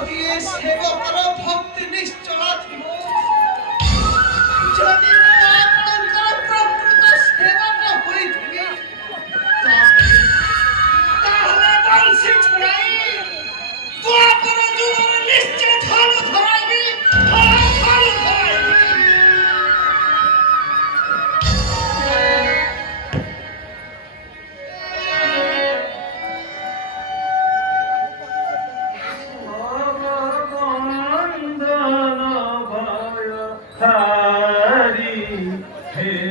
যদি সেবকর ভক্তি নিশ্চলা থিব, যদি আপনার প্রকৃত সেবক হইথিবি, তাহলে বংশী ছড়াই দ্বাপর যুগের নিশ্চয় ধন ধরাইবি, ধন ধরাইবি। Hey